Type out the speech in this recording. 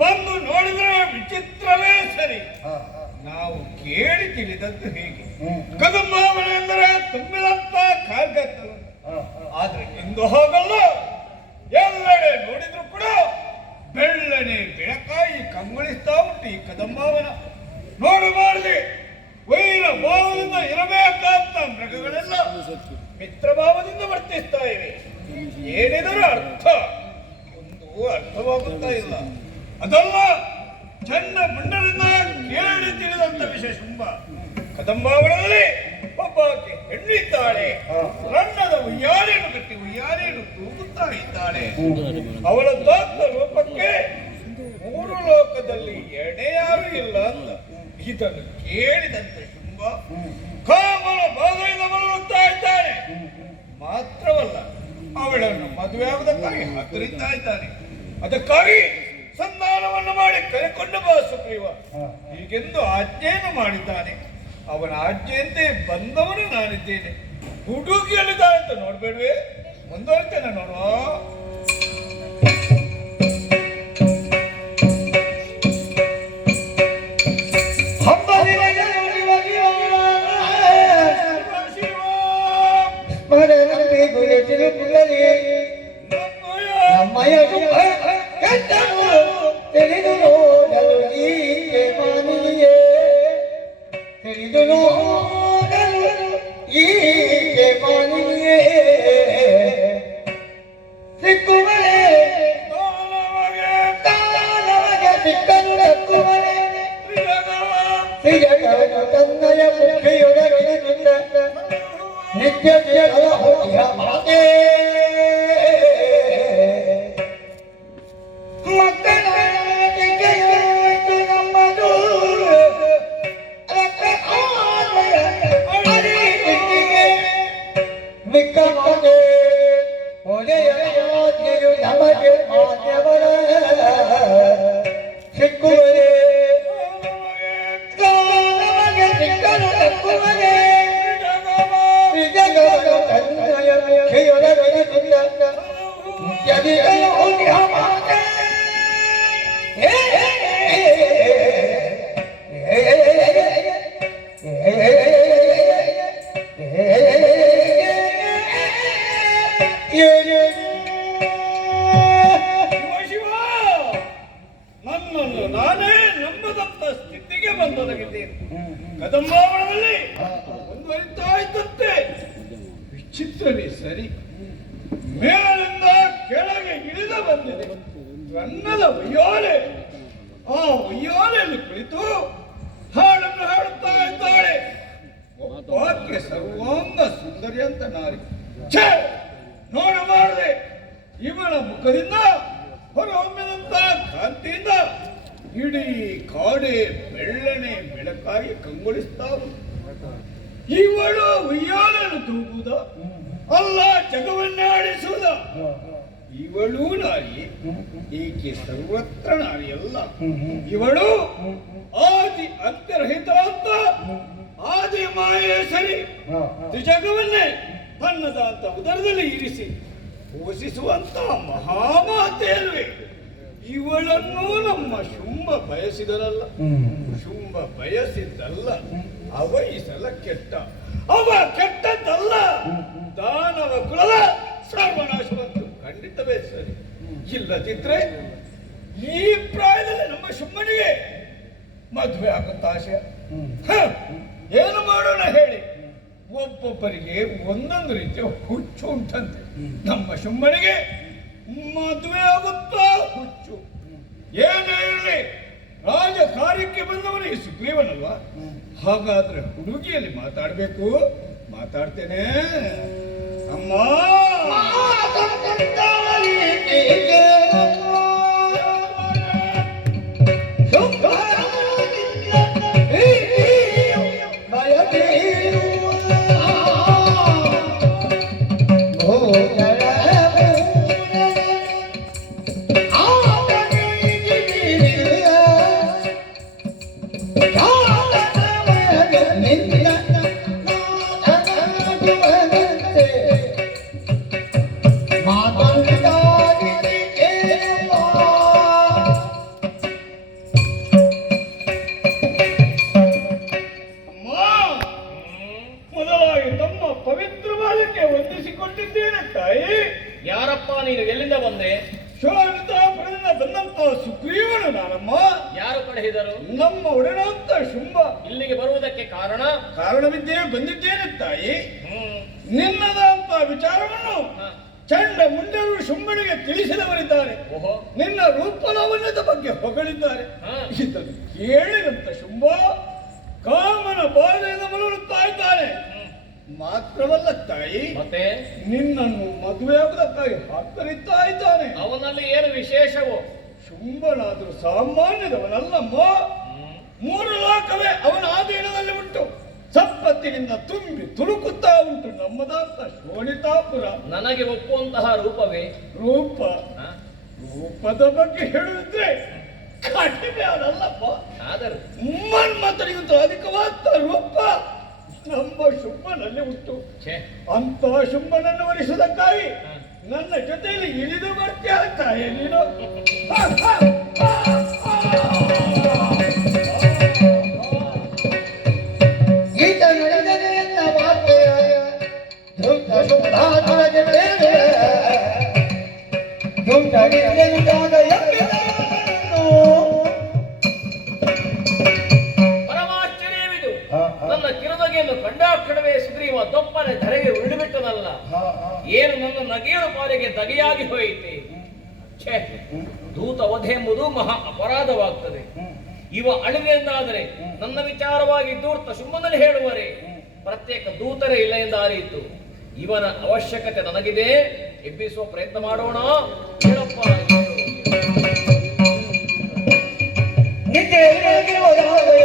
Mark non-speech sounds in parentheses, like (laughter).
ಬಂದು ನೋಡಿದ್ರೆ ವಿಚಿತ್ರವೇ ಸರಿ. ನಾವು ಕೇಳಿ ತಿಳಿದದ್ದು ಹೇಗೆ. ಕದಂಬಾವಣೆ ಅಂದ್ರೆ ತುಂಬಿದಂತ ಕಾರ್ಗತ್ತಲು ಹಾ. ಆದ್ರೆ ಇಂದು ಹೋಗಲ್ಲ. ಎಲ್ಲೆಡೆ ನೋಡಿದ್ರು ಕೂಡ ಬೆಳ್ಳನೆ ಬೆಳಕಾಯಿ ಕಂಗೊಳಿಸ್ತಾ ಉಂಟು ಈ ಕದಂಬಾವನ. ನೋಡು ಮಾಡಲಿ ವೈರ ಭಾವದಿಂದ ಇರಬೇಕಾದ ಮೃಗಗಳೆಲ್ಲ ಮಿತ್ರ ಭಾವದಿಂದ ವರ್ತಿಸ್ತಾ ಇವೆ. ಏನಿದ್ರೂ ಅರ್ಥ. ಒಂದು ಅರ್ಥವಾಗುತ್ತಾ ಇಲ್ಲ. ಅದಲ್ಲ ಚಂಡ ಮಂಡಲಿಂದ ಕೇಳಿ ತಿಳಿದಂತ ವಿಷಯ ಶುಂಭ ಕದಂಬಾವಳಲ್ಲಿ ಒಬ್ಬ ಹೆಣ್ಣು ಇದ್ದಾಳೆ ರನ್ನದ ಉಯ್ಯಾಲೆಯನ್ನು ಕಟ್ಟಿ ಉಯ್ಯಾರೇನು ತೂಗುತ್ತಾ ಇದ್ದಾಳೆ. ಅವಳ ದಾತ ರೂಪಕ್ಕೆ ಮೂರು ಲೋಕದಲ್ಲಿ ಎಣೆಯಾರು ಇಲ್ಲ ಅಂತ ಇದನ್ನು ಕೇಳಿದಂತೆ ಶುಂಭ ಕಾಮನ ಬಾಧೆಯಿಂದ ಬರುತ್ತಾ ಇದ್ದಾನೆ ಮಾತ್ರವಲ್ಲ ಅವಳನ್ನು ಮದುವೆ ಆಗುವುದಕ್ಕಾಗಿ ಹತ್ತಿರಿತಾ ಇದ್ದಾನೆ. ಅದಕ್ಕಾಗಿ ಸಂಧಾನವನ್ನು ಮಾಡಿ ಕರೆಕೊಂಡು ಬಾ ಸುಗ್ರೀವ. ಹೀಗೆಂದು ಆಜ್ಞೆಯನ್ನು ಮಾಡಿದ್ದಾನೆ. ಅವನ ಆಜ್ಞೆಯಂತೆ ಬಂದವನು ನಾನಿದ್ದೇನೆ. ಹುಡುಗಿಯಲ್ಲಿದ್ದಾನೆ ಅಂತ ನೋಡ್ಬೇಡ್ವೆ? ಮುಂದುವರಿತೇನೆ ನೋಡುವ? ಕೆಟ್ಟನು ತಿಳಿದು ನೋಡಲು ಈ ಮಾನಿಯೇ. ತಿಳಿದು ನೋಡಲು ಒಡೆಯ ಆಜ್ಞೆಯು ನಮಗೆ ಮಾನ್ಯವರ ಸಿಕ್ಕುವರೇ ಕದಂಬಾವನದಲ್ಲಿ ಮುಂದುವರಿತಾ ಇದ್ದಂತೆ ವಿಚಿತ್ರವೇ ಸರಿ. ಮೇಲಿಂದ ಕೆಳಗೆ ಇಳಿದ ಬಂದಿದೆ. ರನ್ನದ ವಯ್ಯೋಲೆ ಆ ವಯ್ಯೋಲೆಯಲ್ಲಿ ಕುಳಿತು ಹಾಡನ್ನು ಹಾಡುತ್ತಾ ಇದ್ದಾಳೆ. ಒಬ್ಬಾಕೆ ಸರ್ವಾಂಗ ಸುಂದರಿ ಅಂತ ನಾರಿ. ಛೇ ನೋಡಬಾರದೆ ಇವಳ ಮುಖದಿಂದ, ಹೊರಹೊಮ್ಮಿದಂತ ಕಾಂತಿಯಿಂದ ಇಡೀ ಕಾಡೆ ಬೆಳ್ಳನೆ ಬೆಳಕಾಗಿ ಕಂಗೊಳಿಸ್ತಾ ಇವಳು ಉಯ್ಯಾಲನ್ನು ತೂಗುವುದ? ಅಲ್ಲ ಜಗವನ್ನಾಡಿಸುವುದ ಇವಳು ನಾರಿ ಈಕೆ ಸರ್ವತ್ರ ನಾರಿ ಅಲ್ಲ. ಇವಳು ಆದಿ ಅಂತರ್ಹಿತ ಅಂತ. ಆದಿ ಮಾಯೇಶ್ವರಿ ತ್ರಿಜಗವನ್ನೇ ತನ್ನದ ಅಂತ ಉದರದಲ್ಲಿ ಇರಿಸಿ ಪೋಷಿಸುವಂತ ಮಹಾಮಾತೆ ಅಲ್ವೇ ಇವಳನ್ನು ನಮ್ಮ ಶುಂಭ ಬಯಸಿದರಲ್ಲ ಶುಂಭ ಬಯಸಿದ್ದಲ್ಲ. ಅವ ಈ ಸಲ ಕೆಟ್ಟ. ಅವ ಕೆಟ್ಟದ್ದಲ್ಲ. ದಾನವ ಕುಲದ ಸರ್ವನಾಶವಂತು ಖಂಡಿತವೇ ಸರಿ. ಇಲ್ಲದಿದ್ರೆ ಈ ಪ್ರಾಯದಲ್ಲಿ ನಮ್ಮ ಶುಂಭನಿಗೆ ಮದುವೆ ಆಗುತ್ತ ಆಶಯ. ಏನು ಮಾಡೋಣ ಹೇಳಿ. ಒಬ್ಬೊಬ್ಬರಿಗೆ ಒಂದೊಂದು ರೀತಿಯ ಹುಚ್ಚು ಉಂಟಂತೆ. ನಮ್ಮ ಶುಂಭನಿಗೆ ಮದುವೆ ಆಗುತ್ತಾ? ಹುಚ್ಚು. ಏನೇ ಇರಲಿ ರಾಜ ಕಾರ್ಯಕ್ಕೆ ಬಂದವನಿಗೆ ಸುಗ್ರೀವನಲ್ವಾ? ಹಾಗಾದ್ರೆ ಹುಡುಗಿಯಲ್ಲಿ ಮಾತಾಡ್ಬೇಕು? ಮಾತಾಡ್ತೇನೆ. ಅಮ್ಮ! ನೀನು ಎಲ್ಲಿಂದ ಬಂದೆ? ಶೋಣಿತಾಪುರದಿಂದ ಬಂದಂತ ಸುಗ್ರೀವನು ನಾನಮ್ಮ. ಯಾರು ಕಳುಹಿದರು ನಮ್ಮ ಒಡನಂತ ಶುಂಭ. ಇಲ್ಲಿಗೆ ಬರುವುದಕ್ಕೆ ಕಾರಣ? ಕಾರಣವಿದ್ದೇ ಬಂದಿದ್ದೇನೆ ತಾಯಿ. ನಿನ್ನದಂತ ವಿಚಾರವನ್ನು. ಚಂಡ ಮುಂಡರು ಶುಂಭನಿಗೆ ತಿಳಿಸಿದವರಿದ್ದಾರೆ. ಓಹೋ. ನಿನ್ನ ರೂಪಲಾವಣ್ಯದ ಬಗ್ಗೆ ಹೊಗಳಿದ್ದಾರೆ. ಇದನ್ನು ಕೇಳಿದಂತ ಶುಂಭ ಕಾಮನ ಬಾಧೆಯಿಂದ ಮಲಗುತ್ತಾ ಇದ್ದಾನೆ. ಮಾತ್ರವಲ್ಲ ತಾಯಿ ಮತ್ತೆ? ನಿನ್ನನ್ನು ಮದುವೆಯಾಗುವುದಕ್ಕಾಗಿ ಹಾತರಿತಾ ಇದ್ದಾನೆ ಅವನಲ್ಲಿ ಏನು ವಿಶೇಷವೋ? ಶುಂಭನಾದರೂ ಸಾಮಾನ್ಯದವನಲ್ಲಮ್ಮ. ಮೂರು ಲೋಕವೇ ಅವನ ಆಧೀನದಲ್ಲಿ ಉಂಟು. ಸಂಪತ್ತಿನಿಂದ ತುಂಬಿ ತುಳುಕುತ್ತಾ ಉಂಟು ನಮ್ಮದಾಂತ ಶೋಣಿತಾಪುರ. ನನಗೆ ಒಪ್ಪುವಂತಹ ರೂಪವೇ? ರೂಪ ರೂಪದ ಬಗ್ಗೆ ಹೇಳಿದ್ರೆ ಕಡಿಮೆ ಅವನಲ್ಲಪ್ಪ ಆದರೂ ಮನ್ಮತನಿಗಿಂತ ಅಧಿಕವಾದ ರೂಪ. ನಮ್ಮ ಶುಂಭನಲ್ಲಿ ಉಂಟು ಅಂತ ಶುಂಭನನ್ನು ವರಿಸುವುದಕ್ಕಾಗಿ. ನನ್ನ ಜೊತೆಯಲ್ಲಿ ಇಳಿದು ಬರ್ತೀಯ ತಾಯಿ ನೀನು (laughs) ನನ್ನ ಕಿರುನಗೆಯನ್ನು ಕಂಡಾಕ್ಷಣವೇ ಸುಗ್ರೀವ ದೊಪ್ಪನೆ ಧರೆಗೆ ಉರುಳಿಬಿಟ್ಟನಲ್ಲ. ಏನು ನನ್ನ ನಗೆಯು ಪಾಲಿಗೆ ದಗೆಯಾಗಿ ಹೋಯಿತೆ? ಛೇ ದೂತ ವಧೆ ಎಂಬುದು ಮಹಾ ಅಪರಾಧವಾಗ್ತದೆ. ಇವ ಅಳಿವೆಂದಾದರೆ ನನ್ನ ವಿಚಾರವಾಗಿ ದೂರ್ತ ಶುಂಭನಲ್ಲಿ ಹೇಳುವರೆ. ಪ್ರತ್ಯೇಕ ದೂತರೇ ಇಲ್ಲ ಎಂದಾರೀತು ಇವನ ಅವಶ್ಯಕತೆ ನನಗಿದೆ. ಎಬ್ಬಿಸುವ ಪ್ರಯತ್ನ ಮಾಡೋಣ. ಹೇಳಪ್ಪ ನಿತ್ಯ ನಿದ್ದೆಯಲ್ಲಿರುವುದಾದ